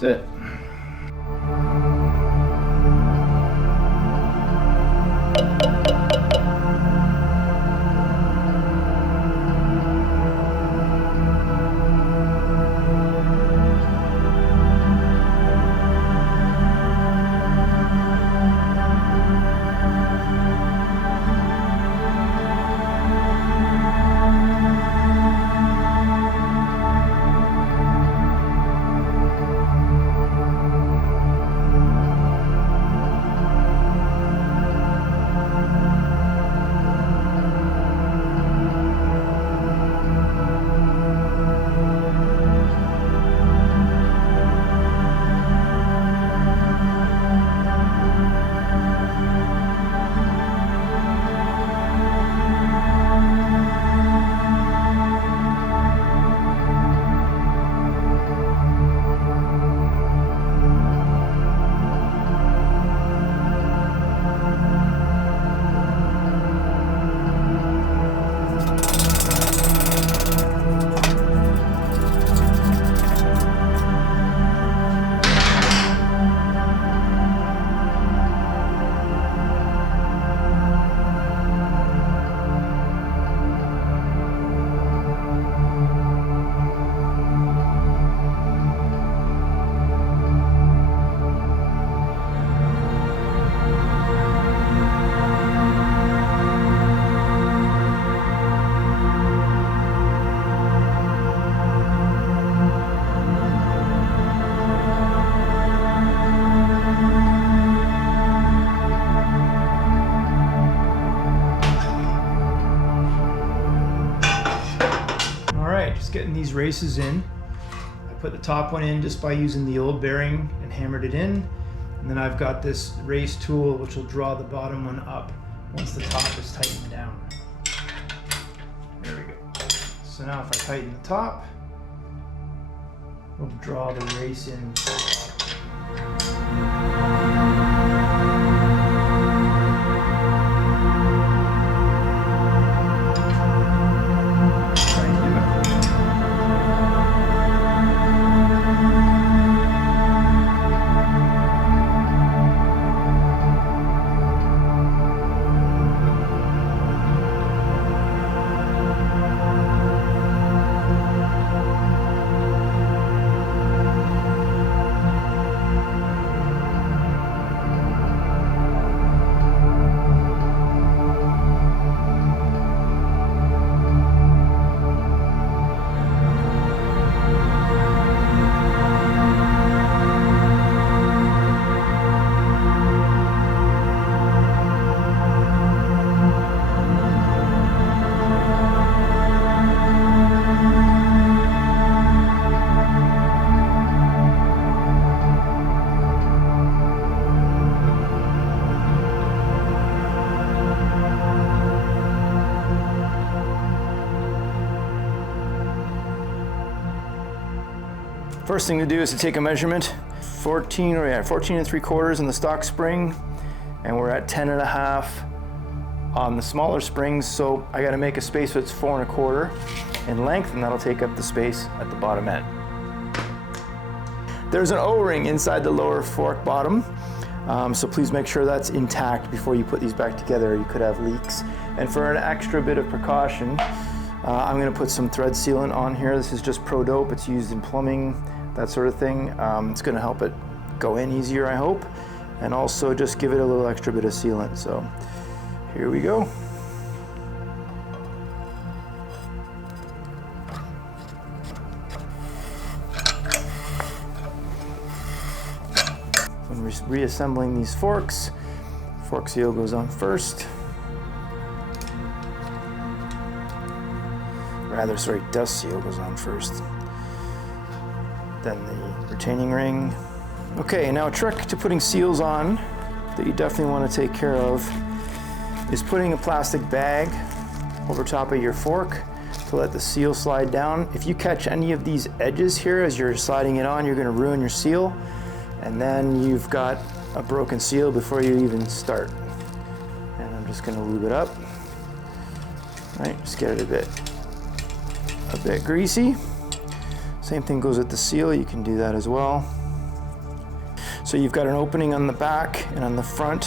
That's it. Just getting these races in. I put the top one in just by using the old bearing and hammered it in. And then I've got this race tool which will draw the bottom one up once the top is tightened down. There we go. So now if I tighten the top, we'll draw the race in. First thing to do is to take a measurement, 14 3/4 in the stock spring, and we're at 10 1/2 on the smaller springs, so I gotta make a space that's 4 1/4 in length, and that'll take up the space at the bottom end. There's an O-ring inside the lower fork bottom, so please make sure that's intact before you put these back together. You could have leaks. And for an extra bit of precaution, I'm gonna put some thread sealant on here. This is just Pro Dope. It's used in plumbing, that sort of thing. It's gonna help it go in easier, I hope. And also just give it a little extra bit of sealant. So here we go. When we're reassembling these forks, fork seal goes on first. Dust seal goes on first. Then the retaining ring. Okay, now a trick to putting seals on that you definitely want to take care of is putting a plastic bag over top of your fork to let the seal slide down. If you catch any of these edges here as you're sliding it on, you're going to ruin your seal, and then you've got a broken seal before you even start. And I'm just going to lube it up. All right, just get it a bit greasy. Same thing goes with the seal, you can do that as well. So you've got an opening on the back and on the front.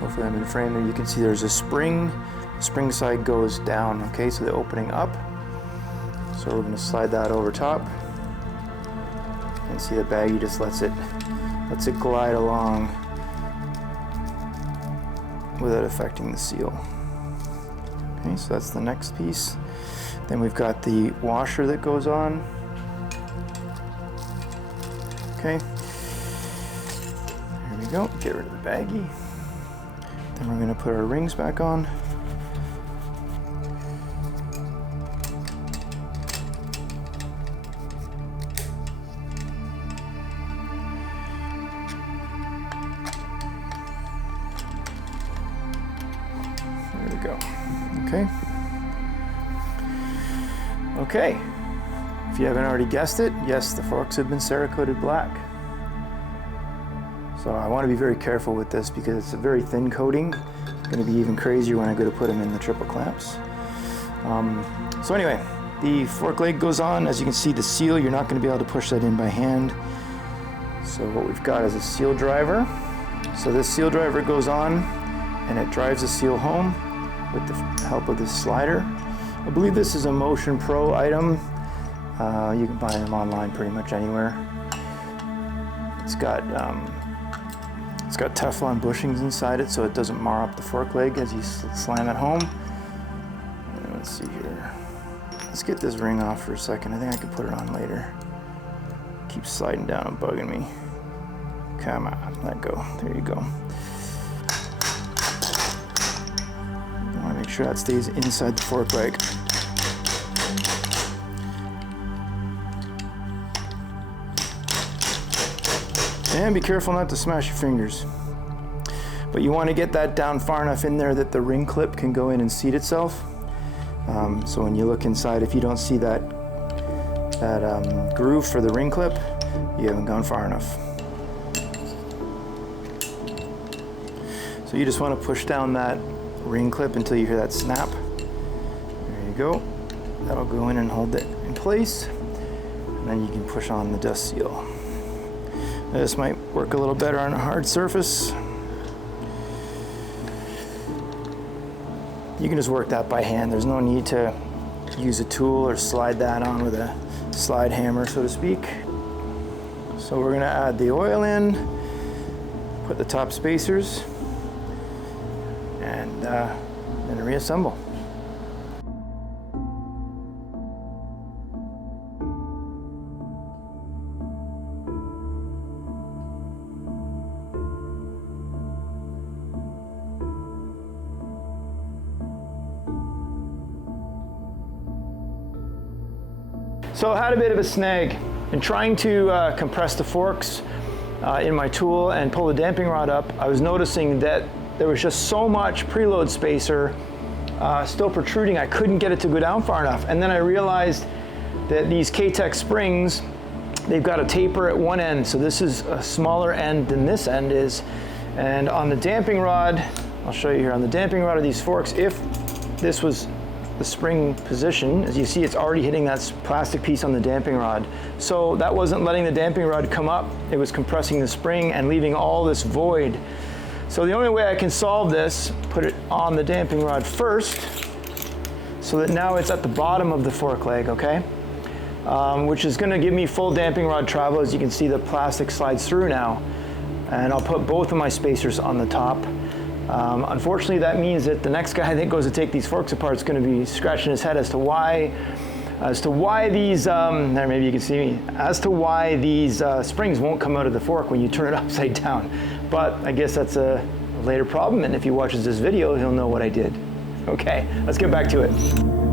Hopefully I'm in frame there. You can see there's a spring. The spring side goes down, okay? So the opening up. So we're gonna slide that over top. And see the baggie just lets it glide along without affecting the seal. Okay, so that's the next piece. Then we've got the washer that goes on. Okay. There we go. Get rid of the baggie. Then we're going to put our rings back on. There we go. Okay. Okay. If you haven't already guessed it, yes, the forks have been Cerakoted black. So I want to be very careful with this because it's a very thin coating. It's going to be even crazier when I go to put them in the triple clamps. So anyway, the fork leg goes on. As you can see, the seal, you're not going to be able to push that in by hand. So what we've got is a seal driver. So this seal driver goes on and it drives the seal home with the help of this slider. I believe this is a Motion Pro item. You can buy them online pretty much anywhere. It's got Teflon bushings inside it so it doesn't mar up the fork leg as you slam it home. And let's see here. Let's get this ring off for a second. I think I can put it on later. Keeps sliding down and bugging me. Come on, let go. There you go. I want to make sure that stays inside the fork leg. And be careful not to smash your fingers. But you want to get that down far enough in there that the ring clip can go in and seat itself. So when you look inside, if you don't see that groove for the ring clip, you haven't gone far enough. So you just want to push down that ring clip until you hear that snap. There you go. That'll go in and hold it in place. And then you can push on the dust seal. This might work a little better on a hard surface. You can just work that by hand. There's no need to use a tool or slide that on with a slide hammer, so to speak. So we're gonna add the oil in, put the top spacers, and then reassemble. So I had a bit of a snag in trying to compress the forks in my tool and pull the damping rod up. I was noticing that there was just so much preload spacer still protruding. I couldn't get it to go down far enough. And then I realized that these K-Tech springs, they've got a taper at one end. So this is a smaller end than this end is. And on the damping rod, I'll show you here, on the damping rod of these forks, if this was the spring position, as you see, it's already hitting that plastic piece on the damping rod. So that wasn't letting the damping rod come up. It was compressing the spring and leaving all this void. So the only way I can solve this, put it on the damping rod first, so that now it's at the bottom of the fork leg, okay? Which is gonna give me full damping rod travel. As you can see, the plastic slides through now. And I'll put both of my spacers on the top. Unfortunately, that means that the next guy that goes to take these forks apart is going to be scratching his head as to why these, there, maybe you can see me, as to why these springs won't come out of the fork when you turn it upside down. But I guess that's a later problem, and if he watches this video, he'll know what I did. Okay, let's get back to it.